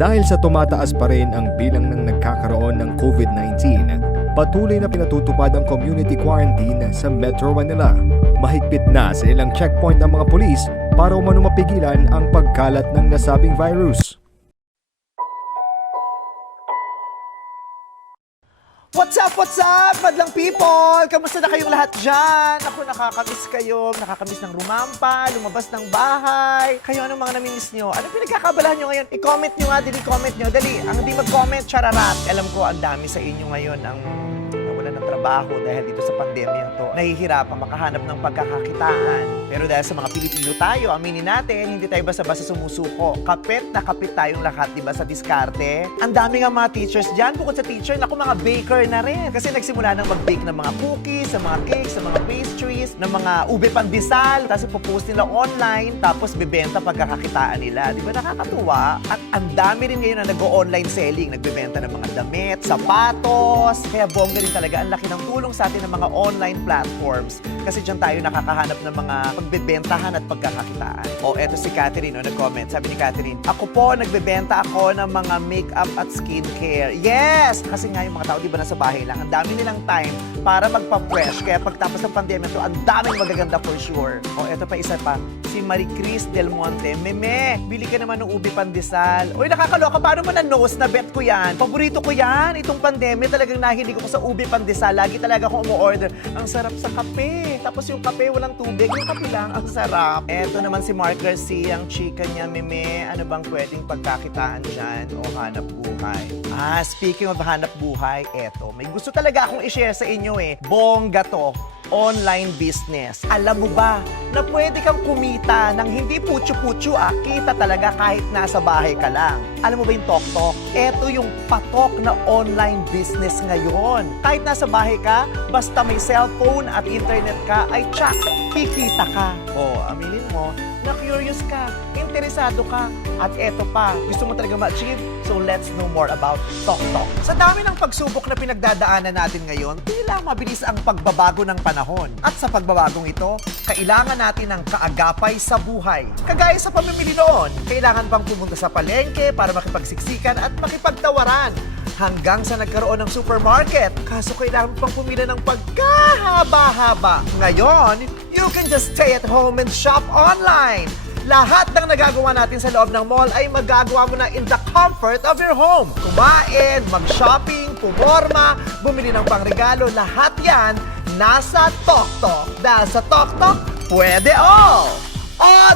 Dahil sa tumataas pa rin ang bilang ng nagkakaroon ng COVID-19, patuloy na pinatutupad ang community quarantine sa Metro Manila. Mahigpit na sa ilang checkpoint ang mga pulis para umano mapigilan ang pagkalat ng nasabing virus. What's up, madlang people? Kamusta na kayong lahat dyan? Ako, nakakamiss kayo. Nakakamiss ng rumampa, lumabas ng bahay. Kayo, anong mga namimiss nyo? Anong pinagkakabalahan nyo ngayon? I-comment nyo nga, comment nyo. Dali, ang di mag-comment, chararat. Alam ko, ang dami sa inyo ngayon ang nawalan ng trabaho dahil dito sa pandemya to. Nahihirapan makahanap ng pagkakakitaan. Pero dahil sa mga Pilipino tayo, aminin natin, hindi tayo basta-basta sumusuko. Kapit na kapit tayong lahat, di ba, sa diskarte. Ang dami nga mga teachers dyan. Bukod sa teacher, naku, mga baker na rin. Kasi nagsimula nang mag-bake ng mga cookies, sa mga cakes, sa mga pastries, ng mga ube pandesal. Tapos ipopost nila online, tapos bibenta pagkakakitaan nila. Di ba, nakakatuwa? At ang dami rin ngayon na nag-o-online selling. Nagbebenta ng mga damit, sapatos. Kaya bongga rin talaga. Ang laki ng tulong sa atin ng mga online platforms. Kasi dyan tayo nakakahanap ng mga pagbebentahan at pagkakakitaan. O, eto si Catherine, nag-comment. Sabi ni Catherine, ako po, nagbebenta ako ng mga makeup at skincare. Yes! Kasi nga yung mga tao, di ba, nasa bahay lang. Ang dami nilang time para magpa-fresh. Kaya pagtapos ng pandemya to, ang daming magaganda for sure. O, eto pa isa pa. Si Marie Cris Del Monte. Meme, bili ka naman ng ubi pandesal. Uy, nakakaloka. Paano mo na-nose na bet ko yan? Paborito ko yan. Itong pandemya, talagang nahilig ako sa ubi pandesal. Lagi talaga ako umu-order. Ang sarap sa kape. Tapos yung kape, walang tubig. Yung kape lang, ang sarap. Eto naman si Mark Garcia, ang chika niya, Meme. Ano bang pwedeng pagkakitaan dyan o hanap buhay? Speaking of hanap buhay, eto. May gusto talaga akong i-share sa inyo eh. Bongga to. Online business. Alam mo ba na pwede kang kumita ng hindi putyo-putyo kita talaga kahit nasa bahay ka lang. Alam mo ba yung TokTok? Ito yung patok na online business ngayon. Kahit nasa bahay ka, basta may cellphone at internet ka, ay tsak, kikita ka. Aminin mo, na-curious ka, interesado ka, at eto pa, gusto mo talaga ma-achieve? So let's know more about TokTok. Sa dami ng pagsubok na pinagdadaanan natin ngayon, tila mabilis ang pagbabago ng panahon. At sa pagbabagong ito, kailangan natin ng kaagapay sa buhay. Kagaya sa pamimili noon, kailangan pang pumunta sa palengke para makipagsiksikan at makipagtawaran. Hanggang sa nagkaroon ng supermarket, kaso kailangan pang pumila ng pagkahaba-haba. Ngayon, you can just stay at home and shop online. Lahat ng nagagawa natin sa loob ng mall ay magagawa mo na in the comfort of your home. Kumain, mag-shopping, pumorma, bumili ng pangregalo, lahat yan nasa TokTok. Dahil sa TokTok, pwede all!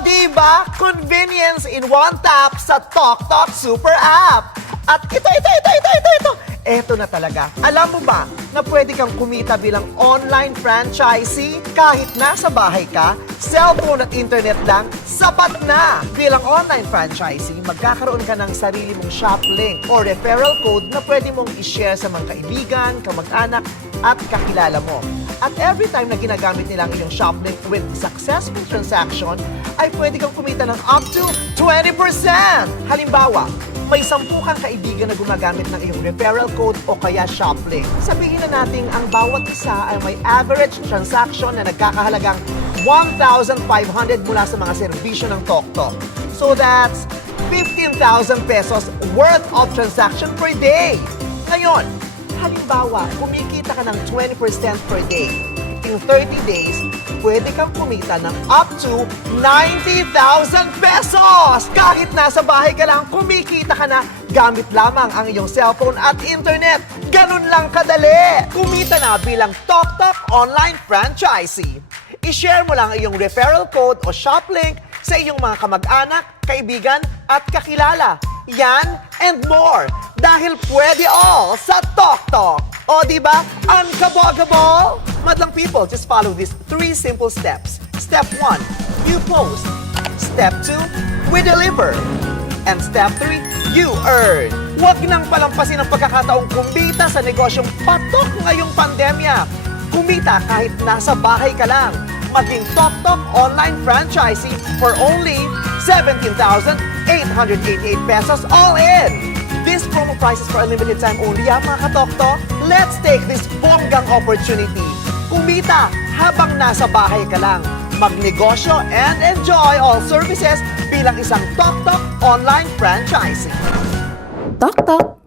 Diba? Convenience in one tap sa TokTok Super App. At ito. Eto na talaga. Alam mo ba na pwede kang kumita bilang online franchisee kahit nasa bahay ka, cellphone at internet lang, sapat na! Bilang online franchisee, magkakaroon ka ng sarili mong shop link o referral code na pwede mong i-share sa mga kaibigan, kamag-anak at kakilala mo. At every time na ginagamit nila ang iyong shop link with successful transaction, ay pwede kang kumita ng up to 20%! Halimbawa, may 10 kang kaibigan na gumagamit ng iyong referral code o kaya shop link. Sabihin na natin ang bawat isa ay may average transaction na nagkakahalagang 1,500 mula sa mga serbisyo ng TokTok. So that's 15,000 pesos worth of transaction per day. Ngayon, halimbawa, kumikita ka ng 20% per day. In 30 days, pwede kang kumita ng up to 90,000 pesos! Kahit nasa bahay ka lang, kumikita ka na gamit lamang ang iyong cellphone at internet. Ganun lang kadali! Kumita na bilang TokTok Online Franchisee. I-share mo lang ang iyong referral code o shop link sa iyong mga kamag-anak, kaibigan at kakilala. Yan and more. Dahil pwede all sa TokTok. O diba? Unkabogable! Madlang people, just follow these 3 simple steps. Step 1, you post. Step 2, we deliver. And step 3, you earn. Huwag nang palampasin ang pagkakataong kumita sa negosyong patok ngayong pandemya. Kumita kahit nasa bahay ka lang. Maging TokTok Online Franchisee for only 17,888 pesos all in. This promo price is for a limited time only, mga ka-TokTok. Let's take this bonggang opportunity. Kumita habang nasa bahay ka lang. Magnegosyo and enjoy all services bilang isang TokTok online franchising. Tok tok.